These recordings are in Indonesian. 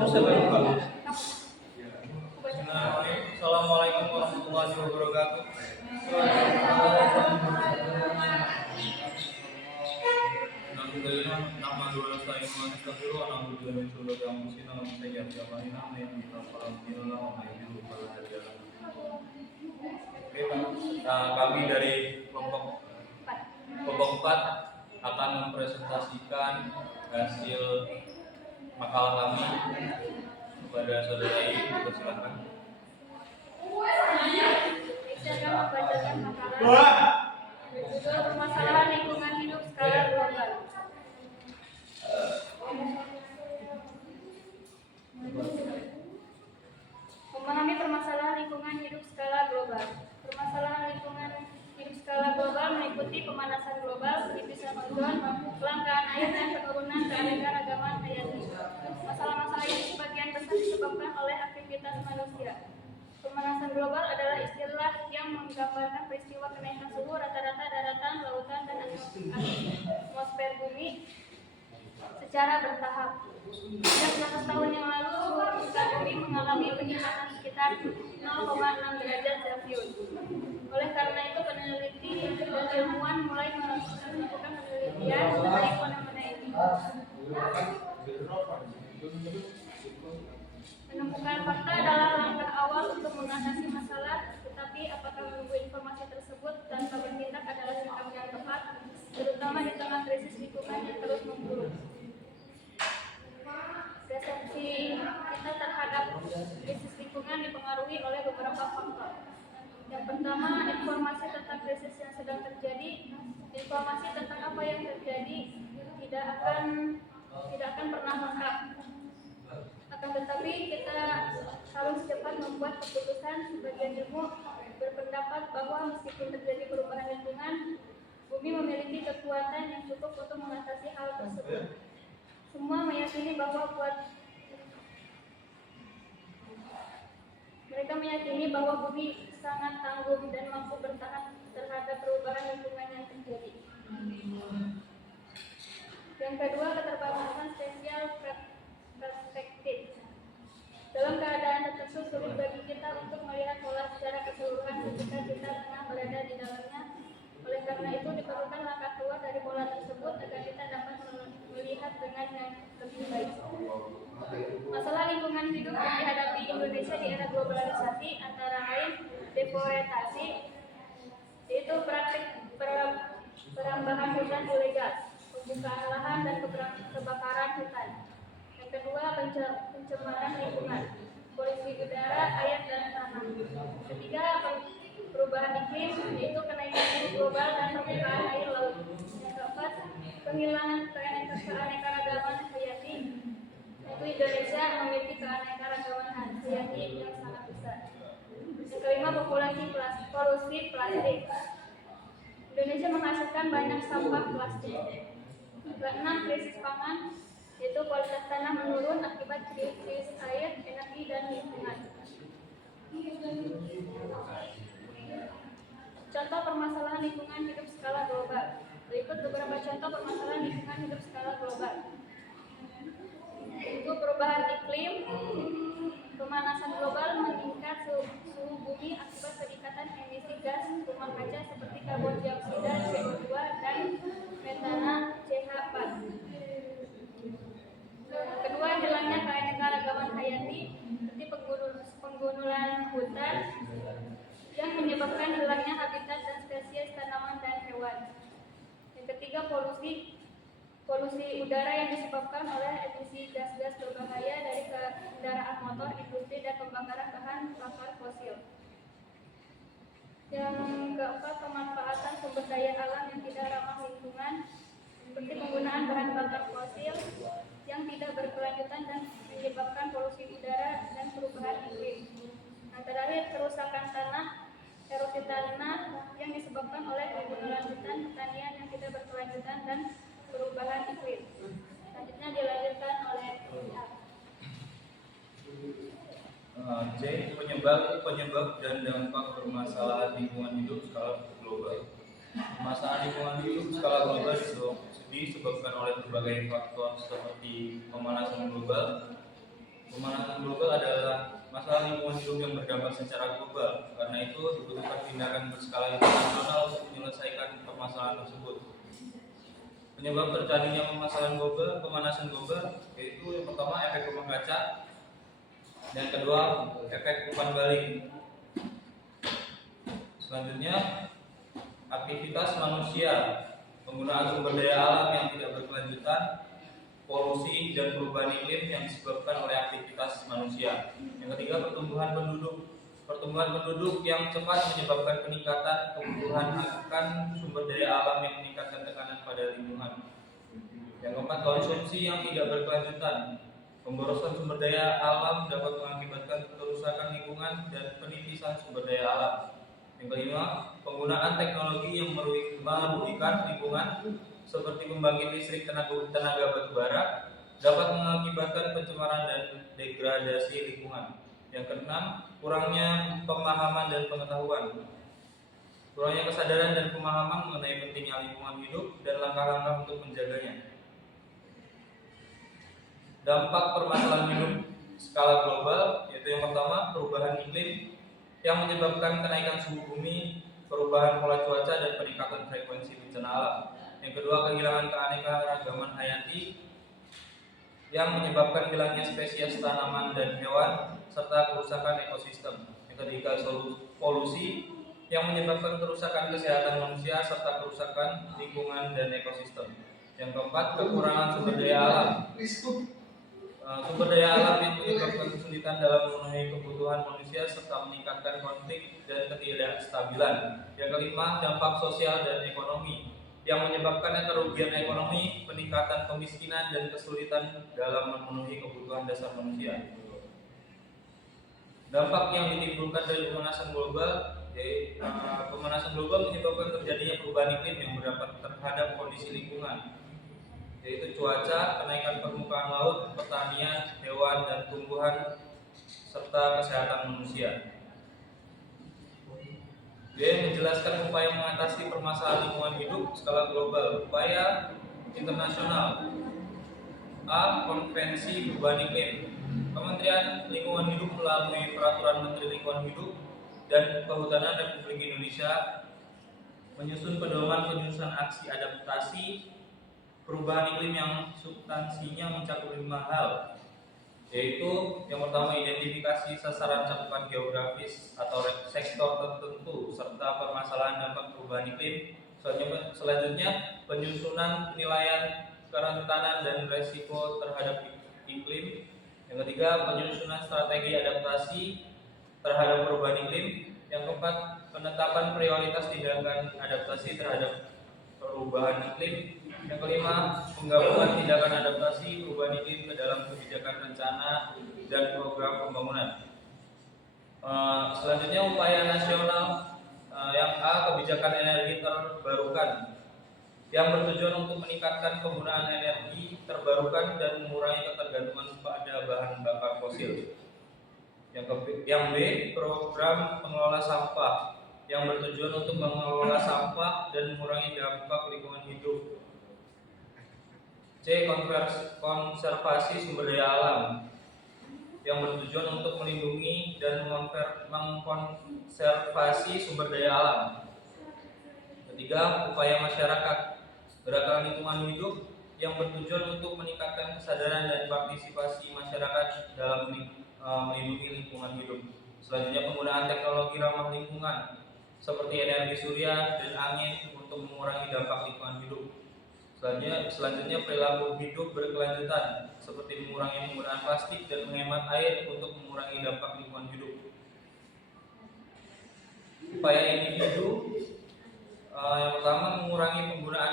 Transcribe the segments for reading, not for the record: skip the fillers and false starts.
Assalamualaikum warahmatullahi wabarakatuh. Kami dari kelompok 4 akan mempresentasikan hasil makalah kami kepada saudara ini. Silakan. Saya membacakan makalah judul permasalahan lingkungan hidup skala global. Memahami permasalahan lingkungan hidup skala global. Permasalahan lingkungan hidup skala global meliputi pemanasan global, penipisan ozon, kelangkaan air, dan penurunan keanekaragaman hayati. Masalah-masalah ini sebagian besar disebabkan oleh aktivitas manusia. Pemanasan global adalah istilah yang menggambarkan peristiwa kenaikan suhu rata-rata daratan, lautan, dan atmosfer bumi secara bertahap. Sejak 100 tahun yang lalu, suhu permukaan bumi mengalami peningkatan sekitar 0,6 derajat Celcius. Oleh karena itu, peneliti dan ilmuwan mulai melakukan penelitian mengenai fenomena ini. Menemukan fakta adalah langkah awal untuk mengatasi masalah, tetapi apakah menunggu informasi tersebut tanpa bertindak adalah sikap yang tepat, terutama di tengah krisis lingkungan yang terus memburuk. Persepsi kita terhadap krisis lingkungan dipengaruhi oleh beberapa faktor. Yang pertama, informasi tentang krisis yang sedang terjadi. Informasi tentang apa yang terjadi tidak akan pernah lengkap. Akan tetapi kita harus cepat membuat keputusan. Sebagian ilmu berpendapat bahwa meskipun terjadi perubahan lingkungan, bumi memiliki kekuatan yang cukup untuk mengatasi hal tersebut. Semua meyakini mereka meyakini bahwa bumi sangat tangguh dan mampu bertahan terhadap perubahan lingkungan yang terjadi. Yang kedua, keterbatasan spesial perspektif. Dalam keadaan tertentu sulit bagi kita untuk melihat pola secara keseluruhan ketika kita tengah berada di dalamnya. Oleh karena itu diperlukan langkah keluar dari pola tersebut agar kita dapat melihat dengan yang lebih baik. Masalah lingkungan hidup yang dihadapi Indonesia di era globalisasi antara lain deforestasi, yaitu praktik perambahan hutan ilegal, pembukaan lahan, dan kebakaran hutan. Yang kedua, pencemaran lingkungan, polusi udara, air, dan tanah. Ketiga, perubahan iklim, yaitu kenaikan suhu global dan permukaan air laut. Yang keempat, penghilangan keanekaragaman hayati, yaitu Indonesia memiliki keanekaragaman hayati yang sangat besar. Yang kelima, polusi plastik. Indonesia menghasilkan banyak sampah plastik. Keenam, krisis pangan, yaitu kualitas tanah menurun akibat krisis air, energi, dan lingkungan. Contoh permasalahan lingkungan hidup skala global. Berikut beberapa contoh permasalahan lingkungan hidup skala global. Itu perubahan iklim, pemanasan global, meningkat suhu bumi akibat peningkatan emisi gas rumah kaca seperti karbon dioksida, CO2, dan metana CH4. Kedua, hilangnya keanekaragaman hayati seperti penggundulan hutan yang menyebabkan hilangnya habitat dan spesies tanaman dan hewan. Yang ketiga, polusi udara yang disebabkan oleh emisi gas-gas berbahaya dari kendaraan motor, industri, dan pembakaran bahan bakar fosil. Yang keempat, pemanfaatan sumber daya alam yang tidak ramah lingkungan seperti penggunaan bahan bakar fosil yang tidak berkelanjutan dan menyebabkan polusi udara dan perubahan iklim. Nah, terakhir, kerusakan tanah, erosi tanah yang disebabkan oleh penggundulan hutan, pertanian yang tidak berkelanjutan, dan perubahan iklim. Selanjutnya dilanjutkan oleh C. Penyebab dan dampak permasalahan lingkungan hidup skala global. Masalah lingkungan hidup skala global disebabkan oleh berbagai faktor seperti pemanasan global, Pemanasan global adalah masalah lingkungan hidup yang berdampak secara global. Karena itu dibutuhkan tindakan berskala internasional untuk menyelesaikan permasalahan tersebut. Penyebab terjadinya pemanasan global yaitu yang pertama efek rumah kaca, yang kedua efek umpan balik. Selanjutnya aktivitas manusia, penggunaan sumber daya alam yang tidak berkelanjutan, polusi dan perubahan iklim yang disebabkan oleh aktivitas manusia. Yang ketiga pertumbuhan penduduk. Pertumbuhan penduduk yang cepat menyebabkan peningkatan kebutuhan akan sumber daya alam yang meningkatkan tekanan pada lingkungan. Yang keempat konsumsi yang tidak berkelanjutan. Pemborosan sumber daya alam dapat mengakibatkan kerusakan lingkungan dan penipisan sumber daya alam. Yang kelima, penggunaan teknologi yang merugikan lingkungan seperti pembangkit listrik tenaga batubara dapat mengakibatkan pencemaran dan degradasi lingkungan. Yang keenam, kurangnya pemahaman dan pengetahuan. Kurangnya kesadaran dan pemahaman mengenai pentingnya lingkungan hidup dan langkah-langkah untuk menjaganya. Dampak permasalahan hidup skala global yaitu yang pertama perubahan iklim yang menyebabkan kenaikan suhu bumi, perubahan pola cuaca dan peningkatan frekuensi bencana alam. Yang kedua kehilangan keanekaragaman hayati yang menyebabkan hilangnya spesies tanaman dan hewan serta kerusakan ekosistem. Yang ketiga polusi yang menyebabkan kerusakan kesehatan manusia serta kerusakan lingkungan dan ekosistem. Yang keempat kekurangan sumber daya alam. Sumber daya alam yang menyebabkan kesulitan dalam memenuhi kebutuhan manusia serta meningkatkan konflik dan ketidakstabilan. Yang kelima, dampak sosial dan ekonomi yang menyebabkan kerugian ekonomi, peningkatan kemiskinan dan kesulitan dalam memenuhi kebutuhan dasar manusia. Dampak yang ditimbulkan dari pemanasan global, yaitu pemanasan global menyebabkan terjadinya perubahan iklim yang berdampak terhadap kondisi lingkungan, yaitu cuaca, kenaikan permukaan laut, pertanian, hewan dan tumbuhan, serta kesehatan manusia. Dia menjelaskan upaya mengatasi permasalahan lingkungan hidup skala global, upaya internasional. A. Konvensi Perubahan Iklim. Kementerian Lingkungan Hidup melalui Peraturan Menteri Lingkungan Hidup dan Kehutanan Republik Indonesia menyusun pedoman aksi adaptasi perubahan iklim yang substansinya mencakup 5 hal, yaitu yang pertama identifikasi sasaran cakupan geografis atau sektor tertentu serta permasalahan dampak perubahan iklim. Selanjutnya penyusunan penilaian kerentanan dan resiko terhadap iklim. Yang ketiga penyusunan strategi adaptasi terhadap perubahan iklim. Yang keempat penetapan prioritas tindakan adaptasi terhadap perubahan iklim. Yang kelima, penggabungan tindakan adaptasi perubahan iklim ke dalam kebijakan rencana dan program pembangunan. Selanjutnya upaya nasional yang A, kebijakan energi terbarukan yang bertujuan untuk meningkatkan penggunaan energi terbarukan dan mengurangi ketergantungan pada bahan bakar fosil. Yang B, program pengelola sampah yang bertujuan untuk mengelola sampah dan mengurangi dampak lingkungan hidup. C. Konservasi sumber daya alam yang bertujuan untuk melindungi dan mengkonservasi sumber daya alam. Ketiga, upaya masyarakat gerakan lingkungan hidup yang bertujuan untuk meningkatkan kesadaran dan partisipasi masyarakat dalam melindungi lingkungan hidup. Selanjutnya penggunaan teknologi ramah lingkungan seperti energi surya dan angin untuk mengurangi dampak lingkungan hidup. Selanjutnya perilaku hidup berkelanjutan seperti mengurangi penggunaan plastik dan menghemat air untuk mengurangi dampak lingkungan hidup. Upaya individu yang pertama mengurangi penggunaan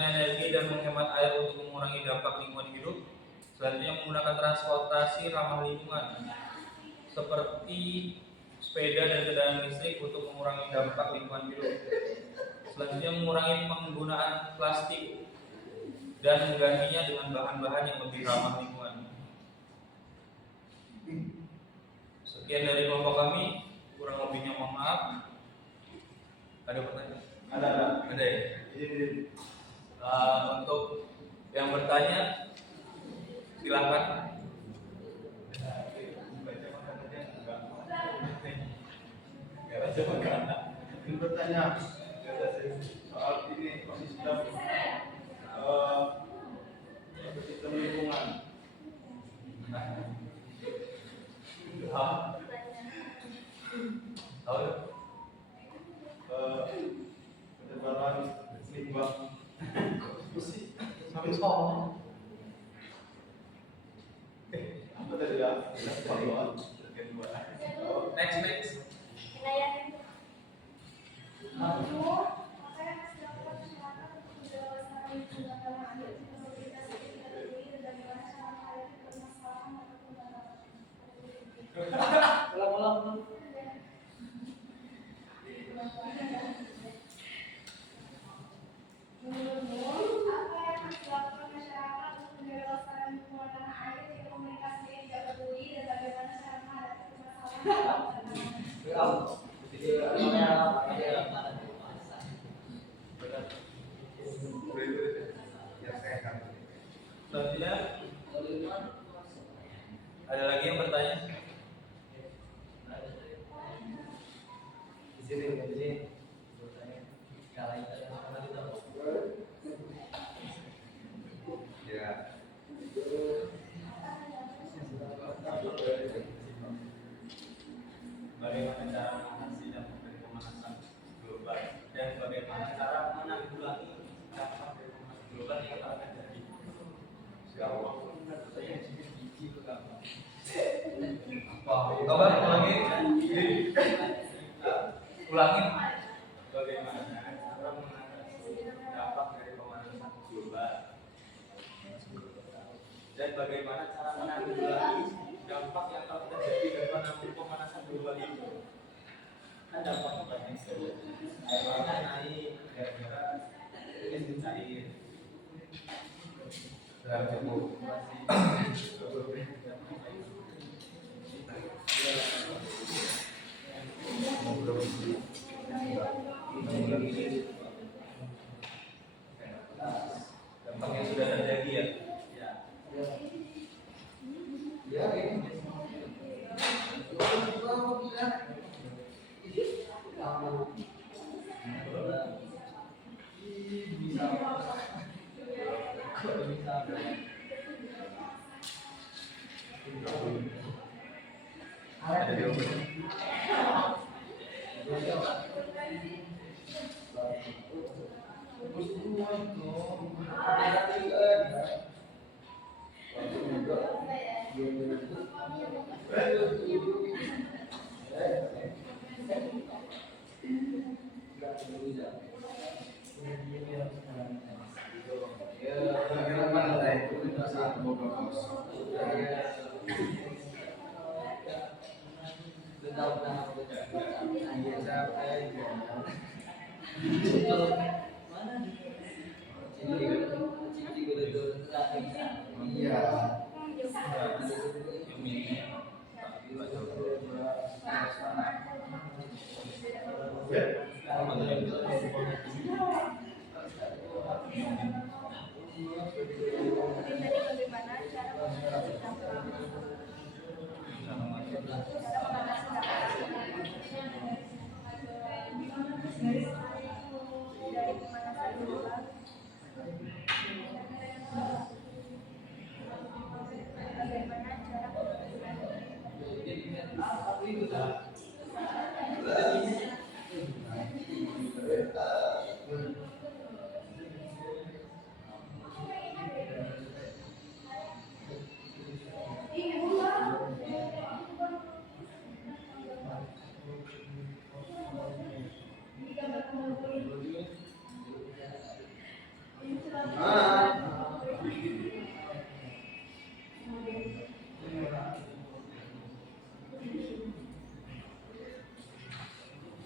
energi dan menghemat air untuk mengurangi dampak lingkungan hidup. Selanjutnya menggunakan transportasi ramah lingkungan seperti sepeda dan kendaraan listrik untuk mengurangi dampak lingkungan hidup. Selanjutnya mengurangi penggunaan plastik dan menggantinya dengan bahan-bahan yang lebih ramah lingkungan. Sekian dari kelompok kami, kurang lebihnya mohon maaf. Ada pertanyaan? Ada ya? Untuk yang bertanya Silakan. Ingin bertanya soal ini sistem lingkungan. Penyebaran limbah sampai soal apa tadi ya? Next. Selanjutnya ada lagi yang bertanya? Ya. Bagaimana cara mengatasi dampak dari pemanasan global dan bagaimana cara menanggulangi dampak dari pemanasan global yang akan terjadi? Coba ulangi. Ulangi. Bagaimana cara mengatasi dampak dari pemanasan global dan bagaimana cara menanggulangi dampak yang akan terjadi dari pemanasan global itu? Kan dampaknya banyak sekali. Air laut naik gara-gara es cair. Sudah cukup. Dampak yang sudah terjadi ya. Ada jawabannya.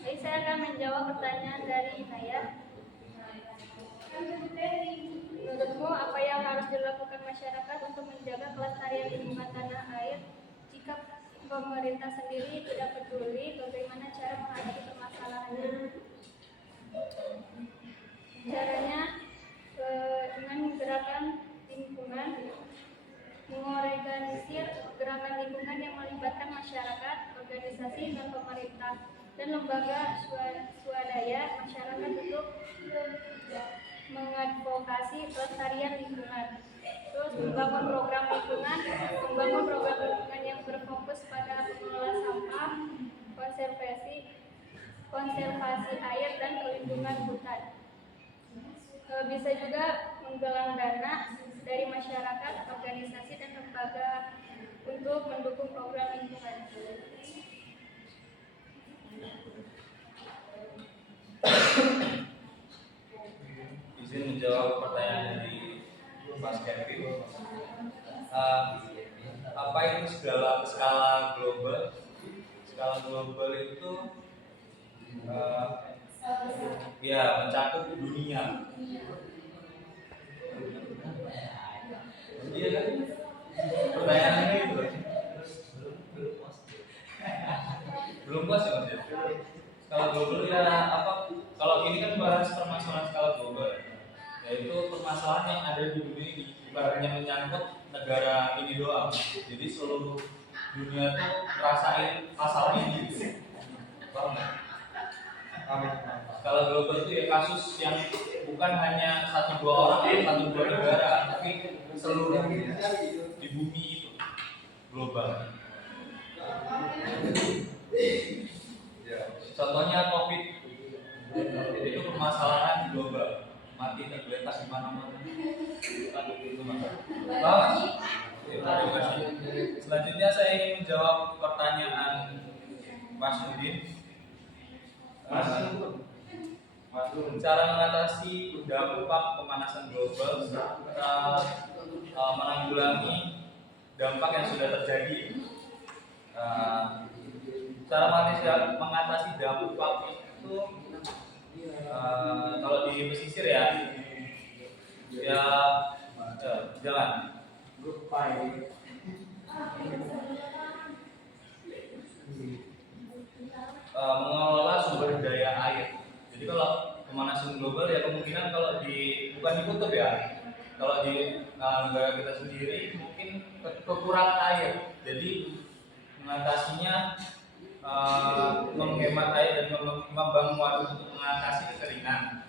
Baik, saya akan menjawab pertanyaan dari Inayah. Menurutmu apa yang harus dilakukan masyarakat untuk menjaga kelestarian lingkungan tanah air? Jika pemerintah sendiri tidak peduli, bagaimana cara menghadapi permasalahannya? Caranya dengan menggerakkan lingkungan, mengurangi masyarakat, organisasi non pemerintah, dan lembaga swadaya masyarakat untuk mengadvokasi pelestarian lingkungan. Terus membangun program lingkungan yang berfokus pada pengelola sampah, konservasi air dan perlindungan hutan. Bisa juga menggalang dana dari masyarakat, organisasi dan lembaga untuk mendukung program lingkungan. Izin menjawab pertanyaan dari Mas Kevin. Apa itu skala global? Skala global itu ya mencakup dunia. Iya kan? Pertanyaannya itu belum puas ya Mas ya? Skala global ya apa? Kalau ini kan bahas permasalahan skala global, yaitu permasalahan yang ada di dunia ini, bukan hanya menyangkut negara ini doang. Jadi seluruh dunia tuh ngerasain masalah ini. Paham nggak? Skala global itu ya kasus yang bukan hanya 1-2 orang atau 1-2 negara, tapi seluruh di bumi itu global. Contohnya COVID, itu permasalahan global, mati tergeletak di mana-mana. Itu masalah. Selanjutnya saya ingin menjawab pertanyaan Mas Udin. Cara mengatasi dampak pemanasan global serta menanggulangi dampak yang sudah terjadi. Cara mengatasi dampak itu kalau di pesisir ya jalan mengelola sumber daya air. Jadi kalau pemanasan global ya kemungkinan kalau bukan di kutub ya, kalau di negara kita sendiri mungkin kekurangan air. Jadi mengatasinya menghemat air dan membangun waduk untuk mengatasi kekeringan.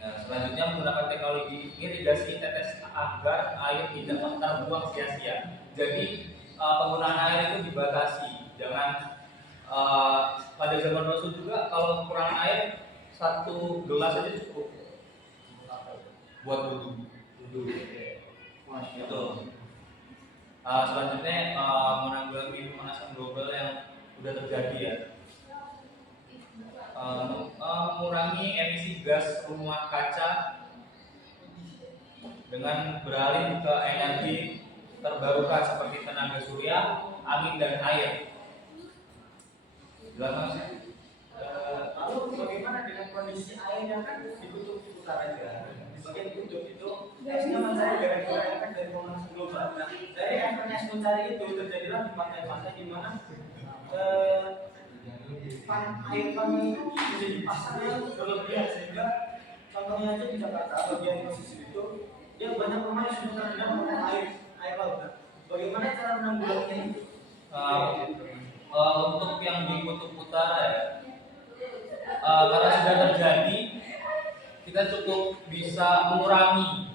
Nah, selanjutnya menggunakan teknologi irigasi tetes agar air tidak terbuang sia-sia. Jadi penggunaan air itu dibatasi. Jangan pada zaman Rasul juga kalau kekurangan air 1 gelas saja cukup buat wudhu. Itu. Selanjutnya menanggulangi pemanasan global yang sudah terjadi ya. Mengurangi emisi gas rumah kaca dengan beralih ke energi terbarukan seperti tenaga surya, angin dan air. Jelas Mas? Lalu bagaimana dengan kondisi air yang kan di kutub utara juga? Di bagian kutub itu esnya mencari gara-gara efek dari pemanasan global. Nah, dari efek es mencari itu terjadilah di pantai-pantai di mana air kami itu menjadi pasar yang berlebihan, sehingga contohnya aja di Jakarta bagian pesisir itu dia banyak rumah yang sudah terendam oleh air laut. Bagaimana cara menanggulanginya itu? Untuk yang di kutub utara ya, karena sudah terjadi, kita cukup bisa mengurangi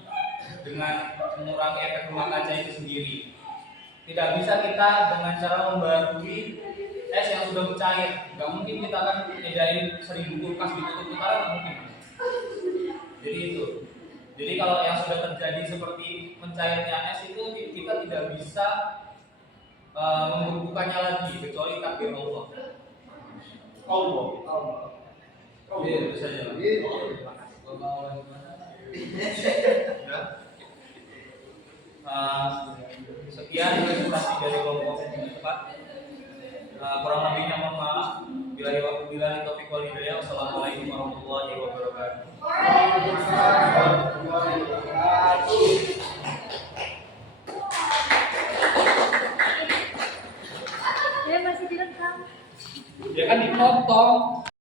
dengan mengurangi efek rumah kaca itu sendiri. Tidak bisa kita dengan cara membarui es yang sudah mencair. Nggak mungkin kita akan nyediain 1000 kulkas di kutub utara, nggak mungkin. Jadi itu. Jadi kalau yang sudah terjadi seperti mencairnya es itu kita tidak bisa membukukannya lagi kecuali takdir Allah. Allah. Iya, itu saja. Sekian presentasi dari kelompok tempat. Kurang lebihnya mohon maaf. Bila taufiq wal hidayah. Wassalamualaikum warahmatullahi wabarakatuh. Dia masih direkam. Ya kan dipotong.